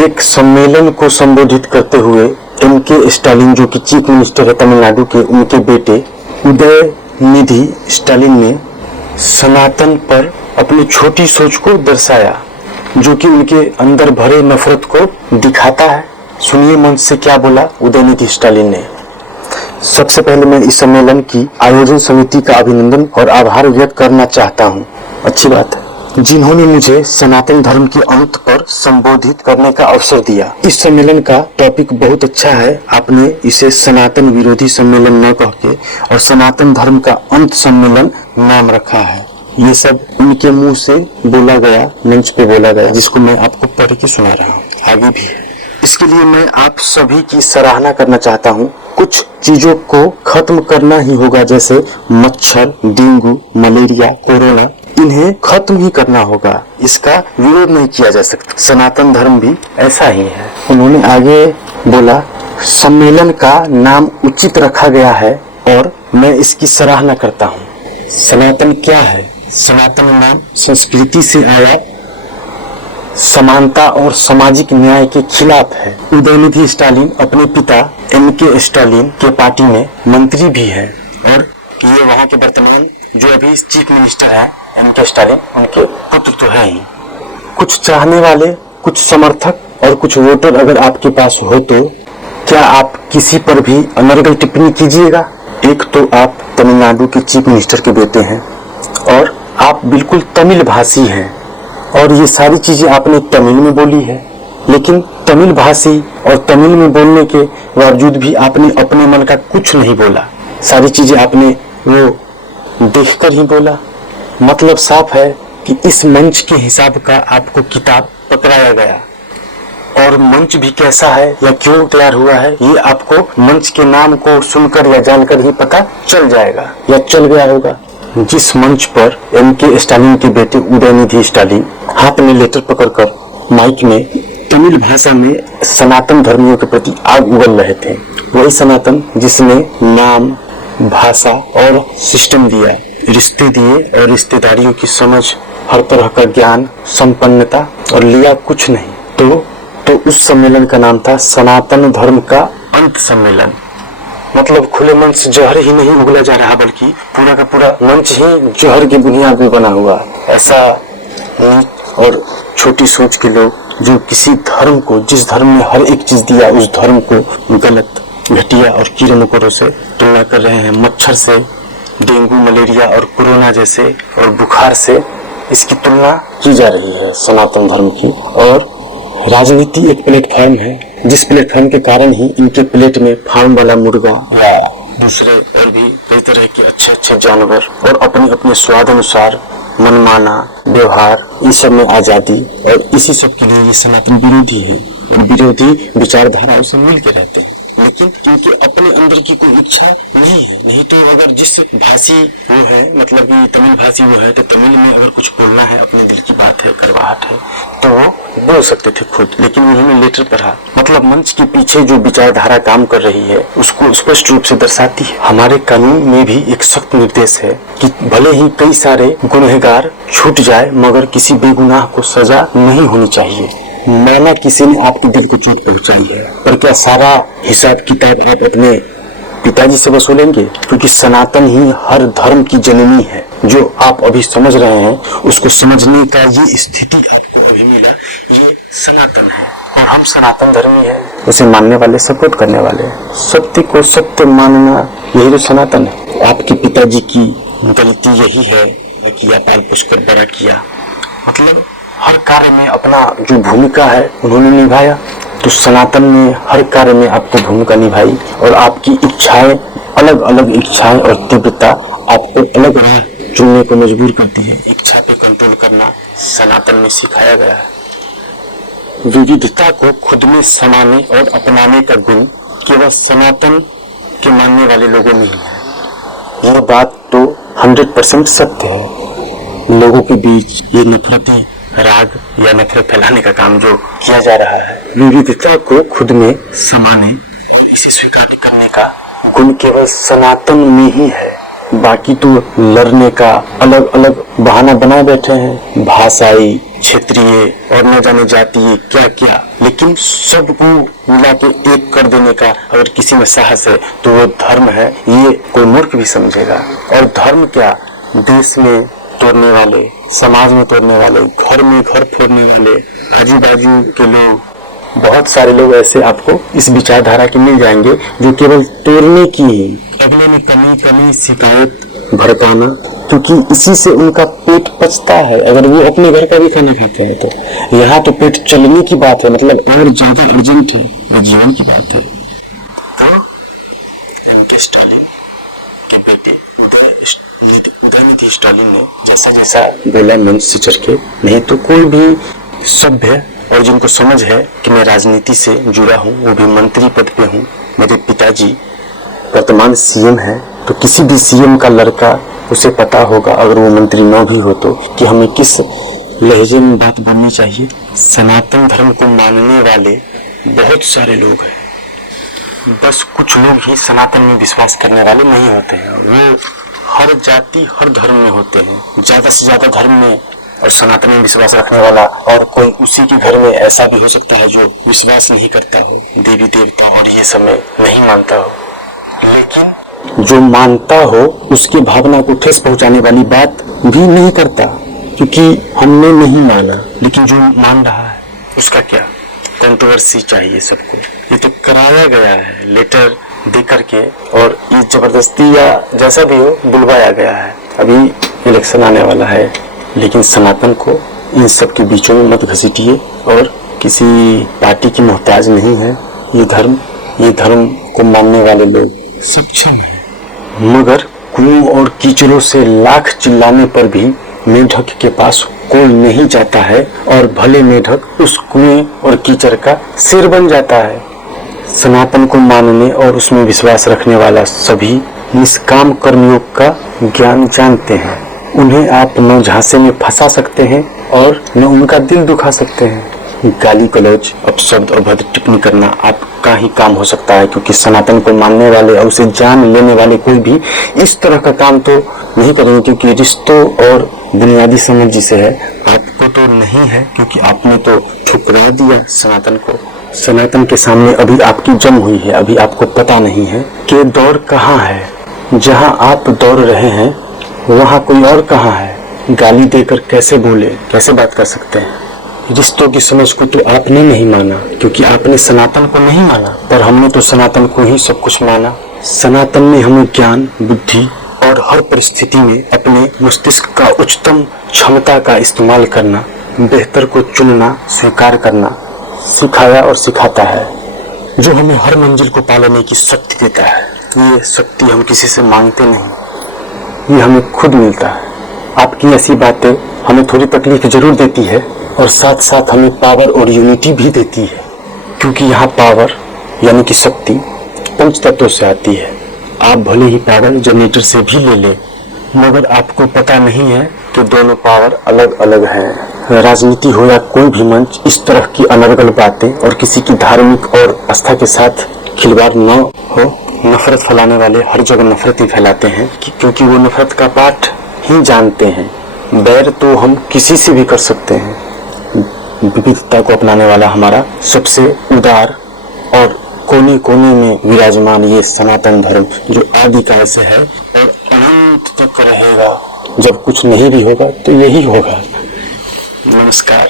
एक सम्मेलन को संबोधित करते हुए एम.के. स्टालिन, जो कि चीफ मिनिस्टर है तमिलनाडु के, उनके बेटे उदयनिधि स्टालिन ने सनातन पर अपनी छोटी सोच को दर्शाया, जो कि उनके अंदर भरे नफरत को दिखाता है। सुनिए मंच से क्या बोला उदयनिधि स्टालिन ने। सबसे पहले मैं इस सम्मेलन की आयोजन समिति का अभिनंदन और आभार व्यक्त करना चाहता हूँ। अच्छी बात है, जिन्होंने मुझे सनातन धर्म के अंत पर संबोधित करने का अवसर दिया। इस सम्मेलन का टॉपिक बहुत अच्छा है। आपने इसे सनातन विरोधी सम्मेलन न कह के और सनातन धर्म का अंत सम्मेलन नाम रखा है। ये सब उनके मुंह से बोला गया, मंच पे बोला गया, जिसको मैं आपको पढ़ के सुना रहा हूँ। आगे भी है। इसके लिए मैं आप सभी की सराहना करना चाहता हूँ। कुछ चीजों को खत्म करना ही होगा, जैसे मच्छर, डेंगू, मलेरिया, कोरोना, इन्हें खत्म ही करना होगा। इसका विरोध नहीं किया जा सकता। सनातन धर्म भी ऐसा ही है। उन्होंने आगे बोला, सम्मेलन का नाम उचित रखा गया है और मैं इसकी सराहना करता हूँ। सनातन क्या है? सनातन नाम संस्कृति से आया, समानता और सामाजिक न्याय के खिलाफ है। उदयनिधि स्टालिन अपने पिता एम.के. स्टालिन के पार्टी में मंत्री भी है और ये वहाँ के वर्तमान जो अभी चीफ मिनिस्टर है एम.के. स्टालिन, उनके पुत्र तो है ही। कुछ चाहने वाले, कुछ समर्थक और कुछ वोटर अगर आपके पास हो तो क्या आप किसी पर भी अनर्गल टिप्पणी कीजिएगा? एक तो आप तमिलनाडु के चीफ मिनिस्टर के बेटे हैं और आप बिल्कुल तमिल भाषी हैं और ये सारी चीजें आपने तमिल में बोली है, लेकिन तमिल भाषी और तमिल में बोलने के बावजूद भी आपने अपने मन का कुछ नहीं बोला। सारी चीजें आपने वो देखकर ही बोला। मतलब साफ है कि इस मंच के हिसाब का आपको किताब पकड़ाया गया और मंच भी कैसा है या क्यों तैयार हुआ है, ये आपको मंच के नाम को सुनकर या जानकर ही पता चल जाएगा या चल गया होगा। जिस मंच पर एम.के. स्टालिन के बेटे उदयनिधि स्टालिन हाथ में लेटर पकड़कर माइक में तमिल भाषा में सनातन धर्मियों के प्रति आग उगल रहे थे, वही सनातन जिसने नाम, भाषा और सिस्टम दिया, रिश्ते दिए और रिश्तेदारियों की समझ, हर तरह का ज्ञान, संपन्नता, और लिया कुछ नहीं। तो उस सम्मेलन का नाम था सनातन धर्म का अंत सम्मेलन। मतलब खुले मंच से जहर ही नहीं उगला जा रहा, बल्कि पूरा का पूरा मंच ही जहर की बुनियाद पे बना हुआ। ऐसा नीच और छोटी सोच के लोग जो किसी धर्म को, जिस धर्म में हर एक चीज दिया, उस धर्म को गलत, घटिया और कीड़े मकोड़ों से तुलना कर रहे हैं। मच्छर से, डेंगू, मलेरिया और कोरोना जैसे और बुखार से इसकी तुलना की जा रही है सनातन धर्म की। और राजनीति एक प्लेटफॉर्म है, जिस प्लेटफॉर्म के कारण ही इनके प्लेट में फार्म वाला मुर्गा या दूसरे और भी कई तरह के अच्छे अच्छे जानवर और अपने अपने स्वाद अनुसार मनमाना व्यवहार, इन सब में आजादी, और इसी सब के लिए ये सनातन विरोधी है और विरोधी विचारधाराओं से मिल के रहते हैं। लेकिन इनके अपने अंदर की कोई इच्छा नहीं है। नहीं तो अगर जिस भाषी वो है, मतलब कि तमिल भाषी वो है, तो तमिल में अगर कुछ बोलना है, अपने दिल की बात है, करवाहट है, तो वो बोल सकते थे खुद। लेकिन उन्होंने लेटर पढ़ा, मतलब मंच के पीछे जो विचारधारा काम कर रही है उसको स्पष्ट रूप से दर्शाती है। हमारे कानून में भी एक सख्त निर्देश है कि भले ही कई सारे गुनहगार छूट जाए, मगर किसी बेगुनाह को सजा नहीं होनी चाहिए। माना किसी ने आपके दिल को चोट पहुंचाई है, पर क्या सारा हिसाब किताब आप अपने पिताजी से वसूलेंगे? क्योंकि सनातन ही हर धर्म की जननी है। जो आप अभी समझ रहे हैं, उसको समझने का ये स्थिति आपको अभी मिला, ये सनातन है। और हम सनातन धर्मी हैं, उसे मानने वाले, सपोर्ट करने वाले। सत्य को सत्य मानना, यही तो सनातन है। आपके पिताजी की गलती यही है कि आप पाल पोस कर बड़ा किया, मतलब हर कार्य में अपना जो भूमिका है उन्होंने निभाया। तो सनातन ने हर कार्य में आपको भूमिका निभाई और आपकी इच्छाएं, अलग अलग इच्छाएं और तीव्रता आपको अलग राह चुनने को मजबूर करती है। इच्छा पे कंट्रोल करना सनातन में सिखाया गया है। विविधता को खुद में समाने और अपनाने का गुण केवल सनातन के मानने वाले लोगों में ही है। यह बात तो 100% सत्य है। लोगों के बीच ये नफरतें, राग या नफरत फैलाने का काम जो किया जा रहा है, विविधता को खुद में समाने और इसे स्वीकार करने का गुण केवल सनातन में ही है। बाकी तो लड़ने का अलग अलग बहाना बनाए बैठे हैं, भाषाई, क्षेत्रीय और न जाने जातीय क्या क्या लेकिन सबको मिला के एक कर देने का अगर किसी में साहस है तो वो धर्म है, ये कोई मूर्ख भी समझेगा। और धर्म क्या, देश में तोड़ने वाले, समाज में तोड़ने वाले, घर में घर फोड़ने वाले, आजू बाजू के लोग, बहुत सारे लोग ऐसे आपको इस विचारधारा के मिल जाएंगे जो केवल तोड़ने की ही, अगले में कमी शिकायत भड़काना, क्योंकि इसी से उनका पेट पचता है। अगर वो अपने घर का भी खाना खाते हैं तो यहाँ तो पेट चलने की बात है, मतलब और ज्यादा अर्जेंट है, वो जीवन की बात है। तो एम.के. स्टालिन के बेटे उदयनिधि स्टालिन ने जैसा जैसा बोला मन से चढ़ के, नहीं तो कोई भी सभ्य और जिनको समझ है कि मैं राजनीति से जुड़ा हूँ, वो भी मंत्री पद पे हूँ, मेरे पिताजी वर्तमान सीएम है, तो किसी भी सीएम का लड़का उसे पता होगा अगर वो मंत्री न भी हो तो कि हमें किस लहजे में बात बोलनी चाहिए। सनातन धर्म को मानने वाले बहुत सारे लोग हैं, बस कुछ लोग ही सनातन में विश्वास करने वाले नहीं होते हैं। वो हर जाति हर धर्म में होते हैं, ज्यादा से ज्यादा धर्म में और सनातन में विश्वास रखने वाला, और कोई उसी के घर में ऐसा भी हो सकता है जो विश्वास नहीं करता हो, देवी देवता और ये सब नहीं मानता हो, लेकिन जो मानता हो उसकी भावना को ठेस पहुंचाने वाली बात भी नहीं करता, क्योंकि हमने नहीं माना। लेकिन जो मान रहा है उसका क्या, कंट्रोवर्सी चाहिए सबको। ये तो कराया गया है लेटर दे करके, और ये जबरदस्ती या जैसा भी हो बुलवाया गया है। अभी इलेक्शन आने वाला है, लेकिन सनातन को इन सब के बीचों में मत घसीटिए, और किसी पार्टी की मोहताज नहीं है ये धर्म को मानने वाले लोग सक्षम है। मगर कुओं और कीचड़ों से लाख चिल्लाने पर भी मेढक के पास कोई नहीं जाता है, और भले मेढक उस कुएं और कीचड़ का सिर बन जाता है। सनातन को मानने और उसमें विश्वास रखने वाला सभी निष्काम कर्मयोग का ज्ञान जानते हैं। उन्हें आप न झांसे में फंसा सकते हैं और न उनका दिल दुखा सकते हैं। गाली गलौज, अपशब्द और भद्र टिप्पणी करना आपका ही काम हो सकता है, क्योंकि सनातन को मानने वाले और उसे जान लेने वाले कोई भी इस तरह का काम तो नहीं करेंगे, क्योंकि रिश्तों और बुनियादी समझ जिसे है आपको तो नहीं है, क्योंकि आपने तो ठुकरा दिया सनातन को। सनातन के सामने अभी आपकी जंग हुई है, अभी आपको पता नहीं है कि दौड़ कहाँ है। जहाँ आप दौड़ रहे हैं वहाँ कोई और कहाँ है। गाली देकर कैसे बोले, कैसे बात कर सकते हैं। रिश्तों की समझ को तो आपने नहीं माना, क्योंकि आपने सनातन को नहीं माना, पर हमने तो सनातन को ही सब कुछ माना। सनातन ने हमें ज्ञान, बुद्धि और हर परिस्थिति में अपने मस्तिष्क का उच्चतम क्षमता का इस्तेमाल करना, बेहतर को चुनना, स्वीकार करना सिखाया और सिखाता है, जो हमें हर मंजिल को पाने की शक्ति देता है। ये शक्ति हम किसी से मांगते नहीं, ये हमें खुद मिलता है। आपकी ऐसी बातें हमें थोड़ी तकलीफ जरूर देती है, और साथ साथ हमें पावर और यूनिटी भी देती है, क्योंकि यहाँ पावर यानी कि शक्ति पंच तत्वों से आती है। आप भले ही पावर जनरेटर से भी ले ले, मगर आपको पता नहीं है कि दोनों पावर अलग अलग है। राजनीति हो या कोई भी मंच, इस तरह की अनर्गल बातें और किसी की धार्मिक और आस्था के साथ खिलवाड़ न हो। नफरत फैलाने वाले हर जगह नफरत ही फैलाते हैं, क्योंकि वो नफरत का पाठ ही जानते हैं। बैर तो हम किसी से भी कर सकते हैं। विविधता को अपनाने वाला हमारा सबसे उदार और कोने कोने में विराजमान ये सनातन धर्म, जो आदिकाल से है और अनंत तक रहेगा। जब कुछ नहीं भी होगा तो यही होगा। नमस्कार।